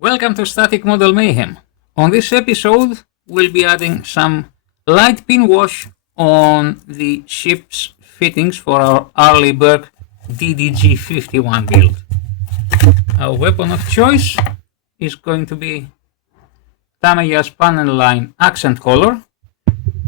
Welcome to Static Model Mayhem. On this episode, we'll be adding some light pin wash on the ship's fittings for our Arleigh Burke DDG-51 build. Our weapon of choice is going to be Tamiya's panel line accent color,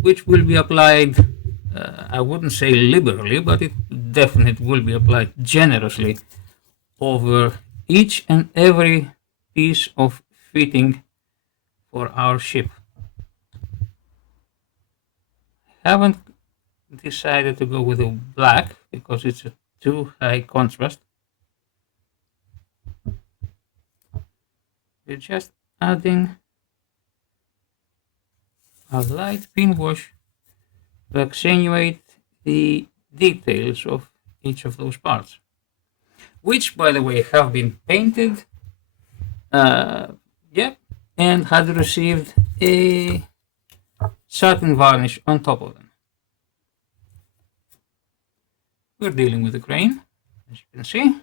which will be applied, I wouldn't say liberally, but it definitely will be applied generously over each and every piece of fitting for our ship. I haven't decided to go with a black because it's a too high contrast. We're just adding a light pin wash to accentuate the details of each of those parts, which, by the way, have been painted and had received a satin varnish on top of them. We're dealing with the crane, as you can see.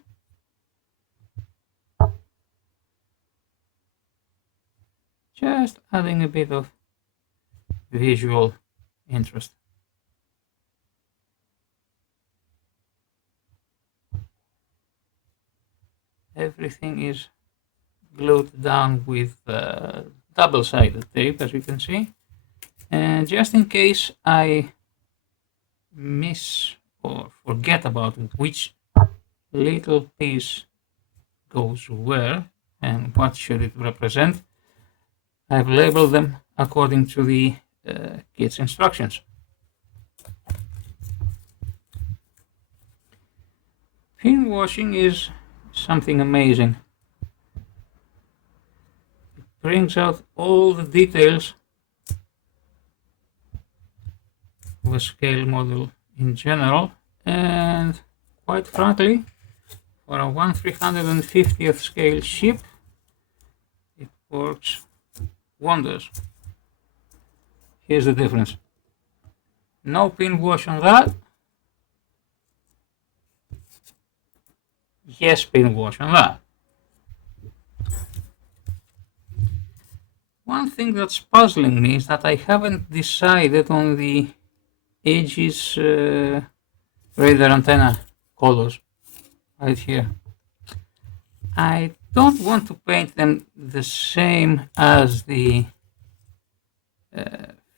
Just adding a bit of visual interest. Everything is glued down with double-sided tape, as you can see. And just in case I miss or forget about which little piece goes where and what should it represent, I've labeled them according to the kit's instructions. Pin washing is something amazing. It brings out all the details of a scale model in general, and quite frankly, for a 1/350th scale ship, it works wonders. Here's the difference. No pin wash on that. Yes, pin wash on that. One thing that's puzzling me is that I haven't decided on the Aegis radar antenna colors right here. I don't want to paint them the same as the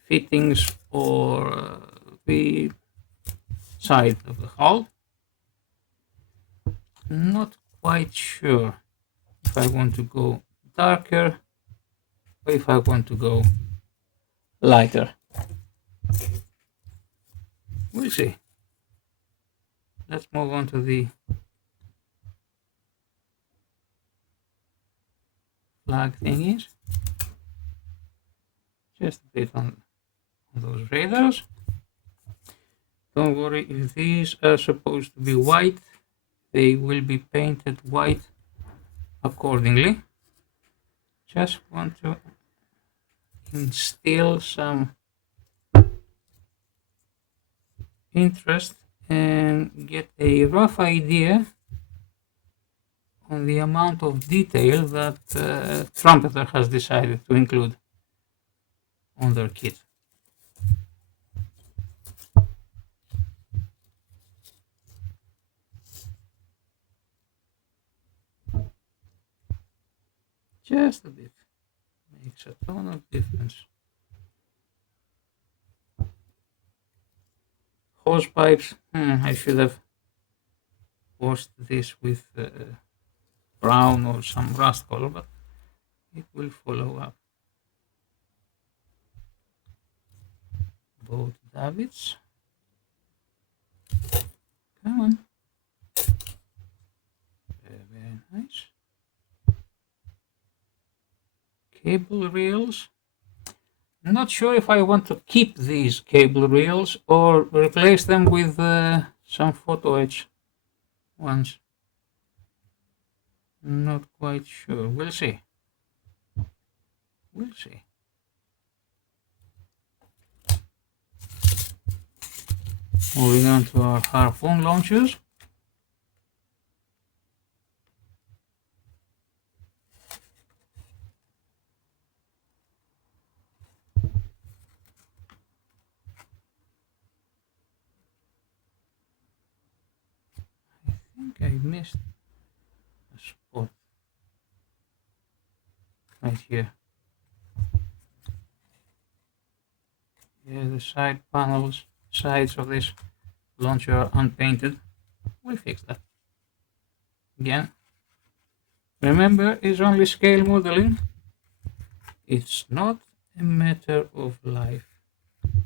fittings or the side of the hull. Not quite sure if I want to go darker or if I want to go lighter. We'll see. Let's move on to the flag thingies. Just a bit on those radars. Don't worry, if these are supposed to be white, they will be painted white accordingly. Just want to instill some interest and get a rough idea on the amount of detail that Trumpeter has decided to include on their kit. Just a bit. Makes a ton of difference. Hose pipes. I should have washed this with brown or some rust color, but it will follow up. Both davits. Come on. Very nice. Cable reels. Not sure if I want to keep these cable reels or replace them with some photo etch ones. Not quite sure. We'll see. We'll see. Moving on to our harpoon launchers. think I missed a spot right here. Yeah, the side panels, sides of this launcher are unpainted. We'll fix that. Again, remember, it's only scale modeling. It's not a matter of life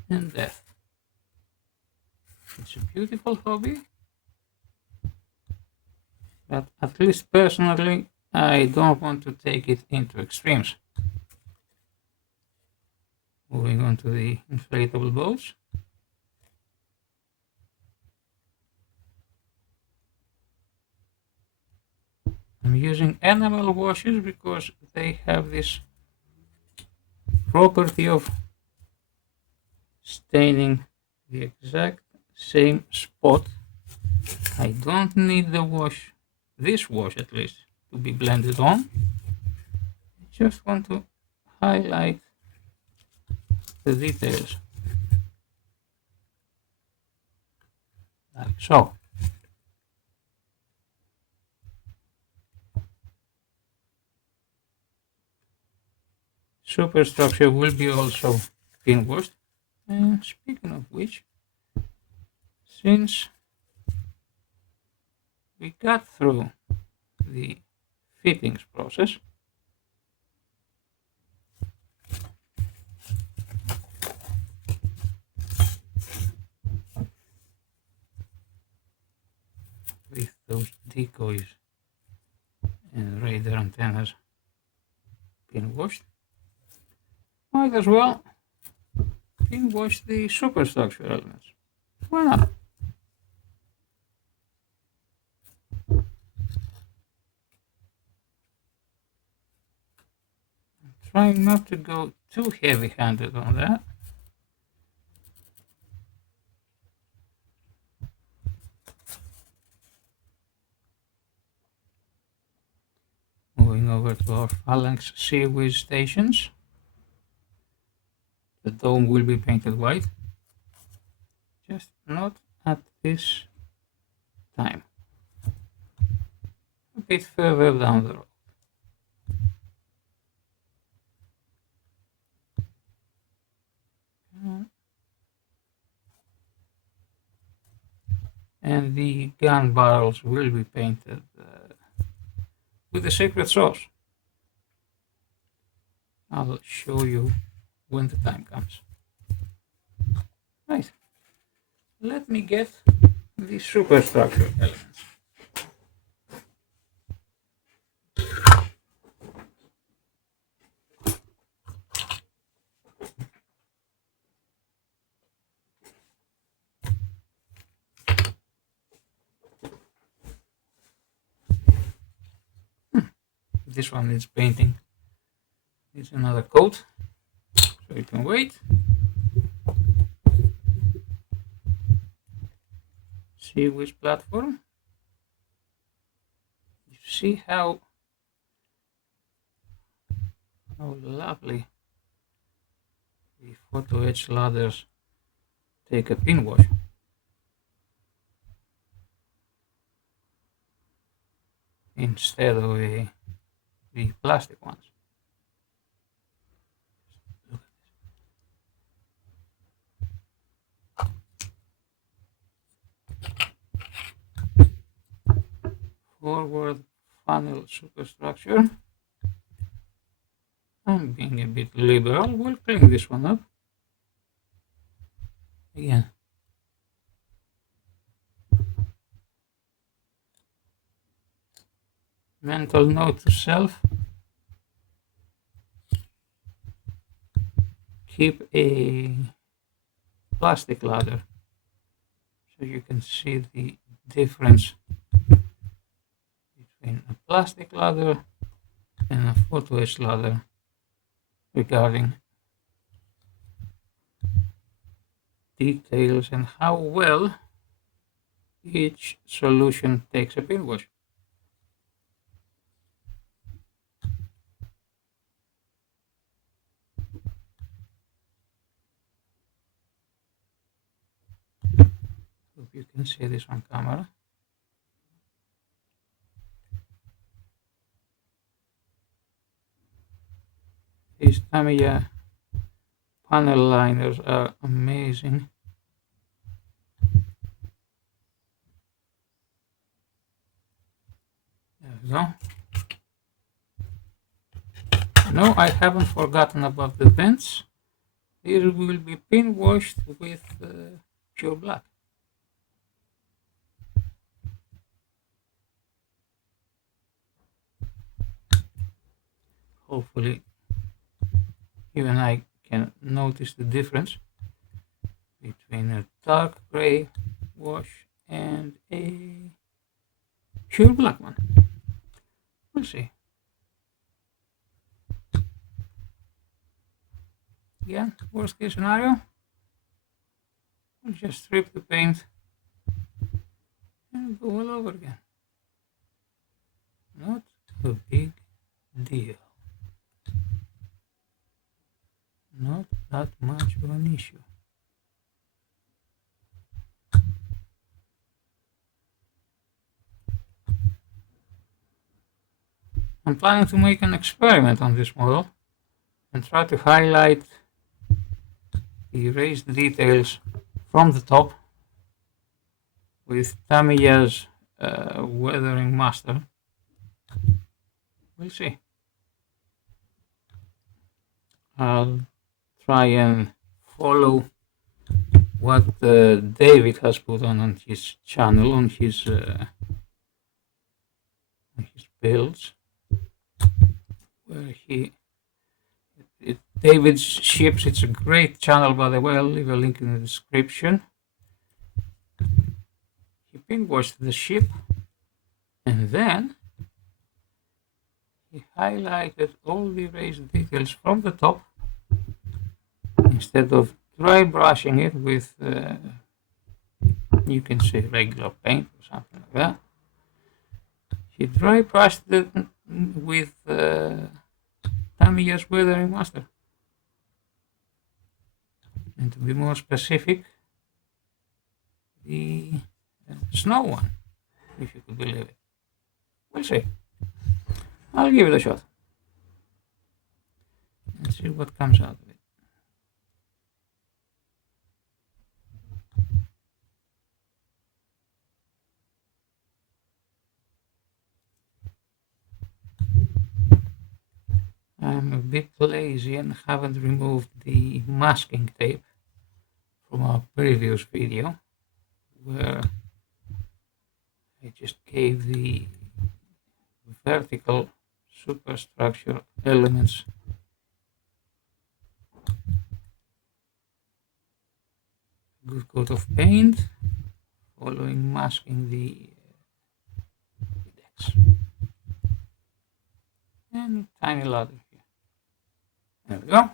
and death. It's a beautiful hobby, but at least personally, I don't want to take it into extremes. Moving on to the inflatable boats. I'm using enamel washes because they have this property of staining the exact same spot. I don't need the wash, this wash at least, to be blended on. I just want to highlight the details, like so. Superstructure will be also pin washed. And speaking of which, since we got through the fittings process, with those decoys and radar antennas pin washed, might as well pin wash the superstructure elements. Why not? Trying not to go too heavy-handed on that. Moving over to our Phalanx seaweed stations. The dome will be painted white, just not at this time. A bit further down the road. And the gun barrels will be painted with the secret sauce. I'll show you when the time comes. Right. Let me get the superstructure elements. This one needs painting. Needs another coat, so you can wait. See which platform. You see how lovely the photo etch ladders take a pin wash. Instead of the plastic ones. Look at this. Forward funnel superstructure. I'm being a bit liberal. We'll clean this one up. Again. Mental note to self. Keep a plastic ladder so you can see the difference between a plastic ladder and a photo etch ladder regarding details and how well each solution takes a pin wash. Hope you can see this on camera. These Tamiya panel liners are amazing. There we go. No, I haven't forgotten about the vents. These will be pin washed with pure black. Hopefully you and I can notice the difference between a dark gray wash and a pure black one. We'll see. Again, worst case scenario, we'll just strip the paint and go all over again. Not a big deal. Not that much of an issue. I'm planning to make an experiment on this model and try to highlight the erased details from the top with Tamiya's weathering master. We'll see. I'll try and follow what David has put on his channel, on his builds, where David's ships. It's a great channel, by the way. I'll leave a link in the description. He pin washed the ship, and then he highlighted all the erased details from the top instead of dry brushing it with, you can say, regular paint or something like that. He dry brushed it with Tamiya's weathering master. And to be more specific, the snow one, if you could believe it. We'll see. I'll give it a shot. Let's see what comes out of it. I'm a bit lazy and haven't removed the masking tape from our previous video, where I just gave the vertical superstructure elements a good coat of paint, following masking the decks. And a tiny ladder here. There we go.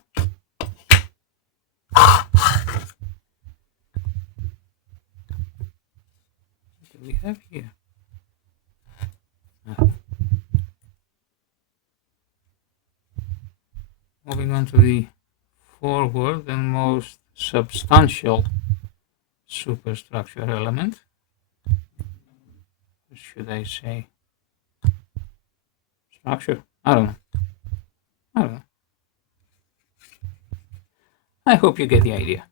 What do we have here? Moving on to the forward and most substantial superstructure element. Or should I say structure? I don't know. I hope you get the idea.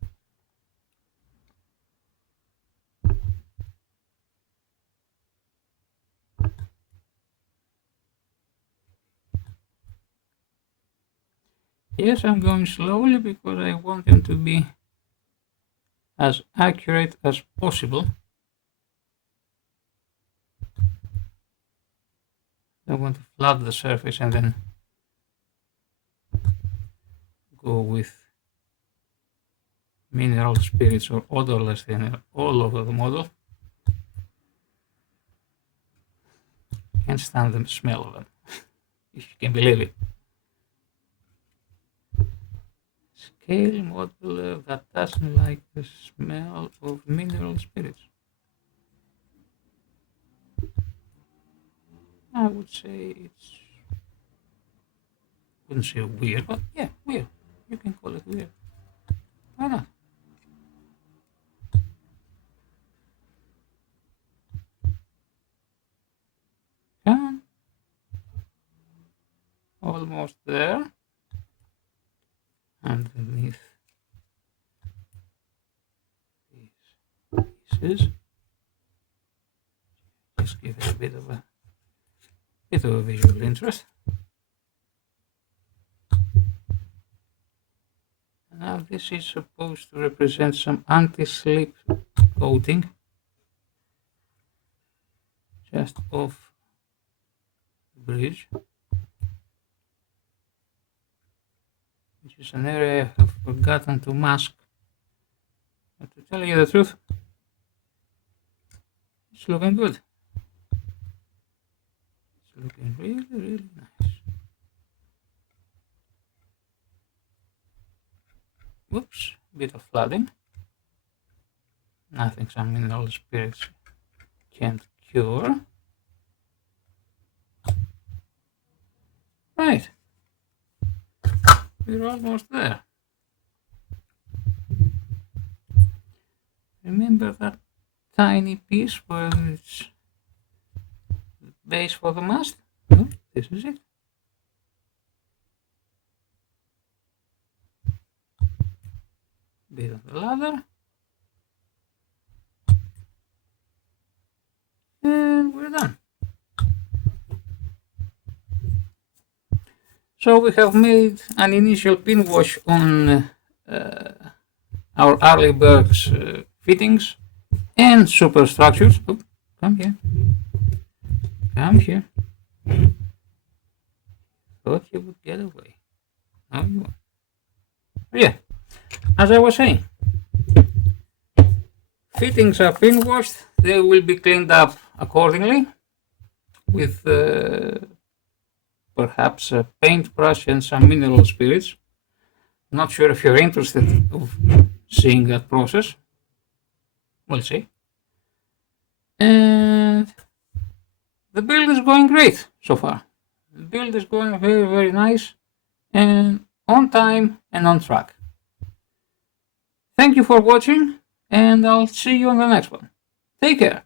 Yes, I'm going slowly because I want them to be as accurate as possible. I want to flood the surface and then go with mineral spirits or odorless thinner all over the model. Can't stand the smell of them, if you can believe it. Scale modeler that doesn't like the smell of mineral spirits. I would say it's, wouldn't say weird, but yeah, weird. You can call it weird. Why not? Come on. Almost there. underneath these pieces. Just give it a bit of a visual interest. Now this is supposed to represent some anti-slip coating just off the bridge, which is an area I have forgotten to mask. But to tell you the truth, it's looking good. It's looking really, really nice. Whoops, bit of flooding. Nothing some mineral spirits can't cure. Right. We're almost there. Remember that tiny piece where it's the base for the mast? No, this is it. Bit of the ladder. And we're done. So we have made an initial pin wash on our Arleigh Burke's fittings and superstructures. Oh, come here. Come here. Thought you would get away. No, you won't. Oh, yeah, as I was saying, fittings are pin washed. They will be cleaned up accordingly with perhaps a paintbrush and some mineral spirits. Not sure if you're interested of seeing that process. We'll see. And the build is going great so far. The build is going very, very nice and on time and on track. Thank you for watching, and I'll see you on the next one. Take care.